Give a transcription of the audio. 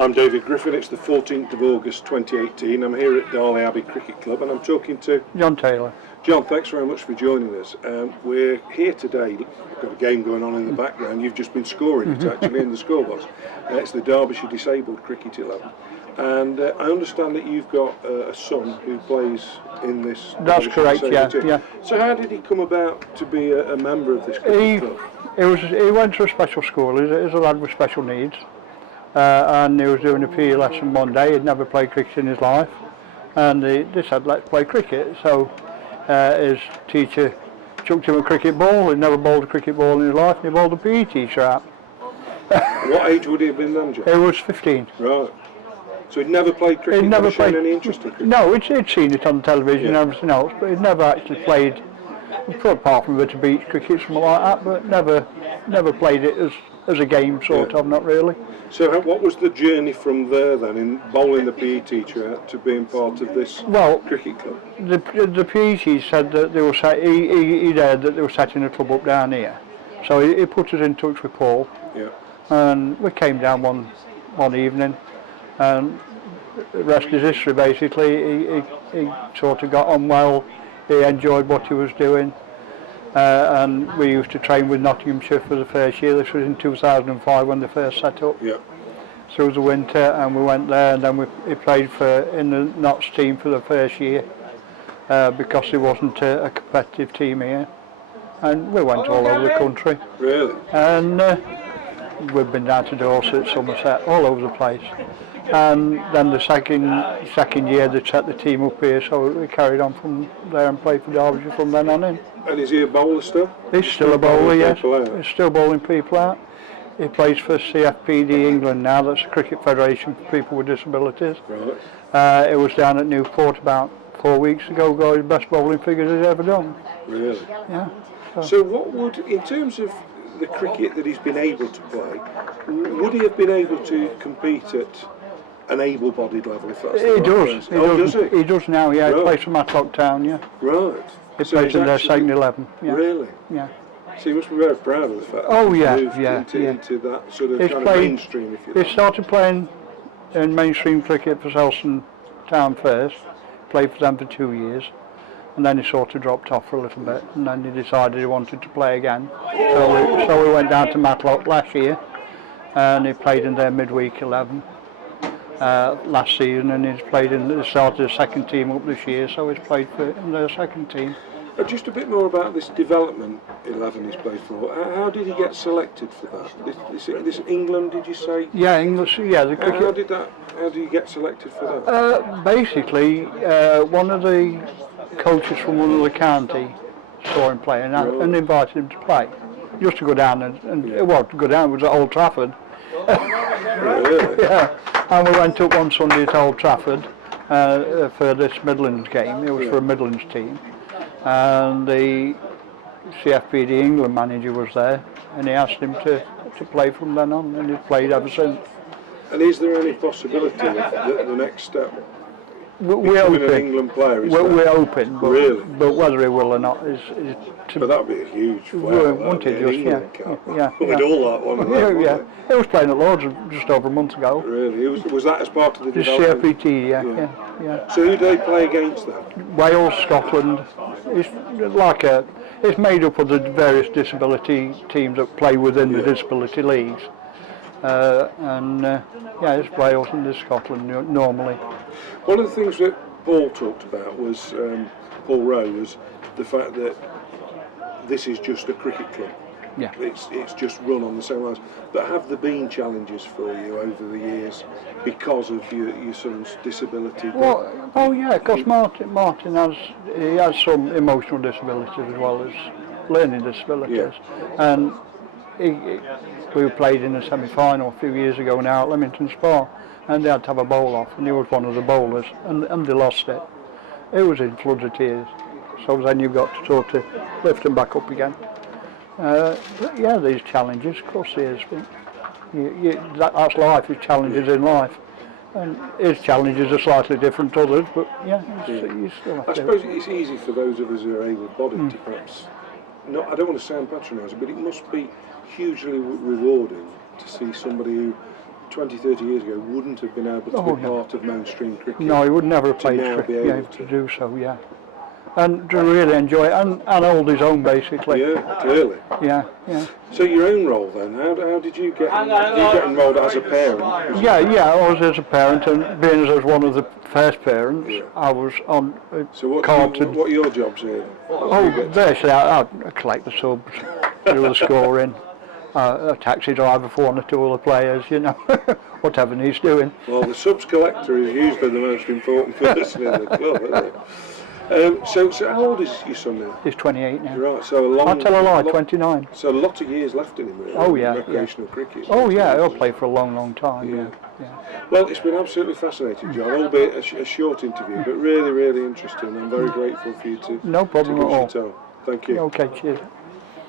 I'm David Griffin. It's the 14th of August 2018. I'm here at Darley Abbey Cricket Club and I'm talking to John Taylor. John, thanks very much for joining us. We're here today. We've got a game going on in the background. You've just been scoring it actually in the scorebox. It's the Derbyshire Disabled Cricket Club. And I understand that you've got a son who plays in this. That's correct, yeah. So how did he come about to be a member of this cricket club? He went to a special school. He's a lad with special needs. And he was doing a PE lesson one day. He'd never played cricket in his life. And they said, let's play cricket. So his teacher chucked him a cricket ball. He'd never bowled a cricket ball in his life. And he bowled a PE teacher out. What age would he have been then, John? He was 15. Right. So he'd never played cricket? He'd never played any interest in cricket? No, he'd seen it on television and everything else, but he'd never actually played, apart from a bit of beach cricket, something like that, but never played it as a game, sort of, not really. So what was the journey from there then, in bowling the PE teacher to being part of this cricket club? The PE teacher said that they were he'd heard that they were setting a club up down here. So he put us in touch with Paul. Yeah. And we came down one evening, and the rest is history basically. He sort of got on well, he enjoyed what he was doing. And we used to train with Nottinghamshire for the first year. This was in 2005 when they first set up. Yeah. Through the winter, and we went there, and then he played in the Notts team for the first year because there wasn't a competitive team here. And we went all over the country. Really? And we've been down to Dorset, Somerset, all over the place. And then the second year they set the team up here, so we carried on from there and played for Derbyshire from then on in. And is he a bowler still? He's still a bowler, yes. He's still bowling people out. He plays for CFPD England now, that's the Cricket Federation for People with Disabilities. Right. It was down at Newport about 4 weeks ago, got his best bowling figures he's ever done. Really? Yeah. So what would, in terms of the cricket that he's been able to play, would he have been able to compete at an able-bodied level, if that's He does. Does he? He does now, yeah. Right. He plays for Matlock Town, yeah. Right. He plays in their second 11. Yeah. Really? Yeah. So you must be very proud of the fact Oh, that yeah, he moved into that sort of kind of mainstream, if you like. He started playing in mainstream cricket for Selston Town first, played for them for 2 years, and then he sort of dropped off for a little bit, and then he decided he wanted to play again. So we went down to Matlock last year, and he played in their midweek 11 last season, and he started the second team up this year, so he's played in their second team. Just a bit more about this development 11 he's played for. How did he get selected for that? This England, did you say? Yeah, English. Yeah, the cricket. How did he get selected for that? Basically, one of the coaches from one of the county saw him playing and invited him to play, just to go down to go down was at Old Trafford. Really? Yeah, and we went up one Sunday at Old Trafford for this Midlands game. It was for a Midlands team. And the CFPD England manager was there, and he asked him to play from then on, and he's played ever since. And is there any possibility that the next step, we're becoming an England player, is we're open, but, really? But whether he will or not is but that would be a huge wouldn't it just, yeah. We'd all like one of that, yeah. He was playing at Lords just over a month ago. Really? Was that as part of the The development? CFPT, yeah. So who do they play against then? Wales, Scotland. It's made up of the various disability teams that play within the disability leagues. It's Wales and it's Scotland normally. One of the things that Paul talked about was, Paul Rowe, was the fact that this is just a cricket club. Yeah. It's just run on the same lines. But have there been challenges for you over the years because of your son's disability? Because Martin has some emotional disabilities as well as learning disabilities. Yeah. And we played in a semi-final a few years ago now at Leamington Spa, and they had to have a bowl off, and he was one of the bowlers, and they lost it. It was in floods of tears. So then you've got to sort of lift them back up again. These challenges, of course there is. That's life, there's challenges in life. And his challenges are slightly different to others, but you still have to. I suppose it's easy for those of us who are able-bodied to perhaps, I don't want to sound patronising, but it must be hugely rewarding to see somebody who 20, 30 years ago wouldn't have been able to be part of mainstream cricket. No, he would never have played now be able to do so, yeah. And to really enjoy it and hold his own, basically. Yeah, clearly. Yeah, yeah. So your own role then, how did you get involved as a parent? Yeah, I was as a parent, and being as one of the first parents, I was on So what are your jobs here? Basically I collect the subs, do the scoring, a taxi driver for one or two other players, you know, whatever he's doing. Well, the subs collector is usually the most important person in the club, isn't it? So how old is your son now? He's 28 now. Right, so I'll tell a lie, 29. So a lot of years left in him, really. Oh yeah, recreational cricket. Oh yeah, he'll play for a long, long time. Yeah. Well, it's been absolutely fascinating, John, albeit a short interview, but really, really interesting. I'm very grateful for you to No problem give at all. us your time. Thank you. Okay, cheers.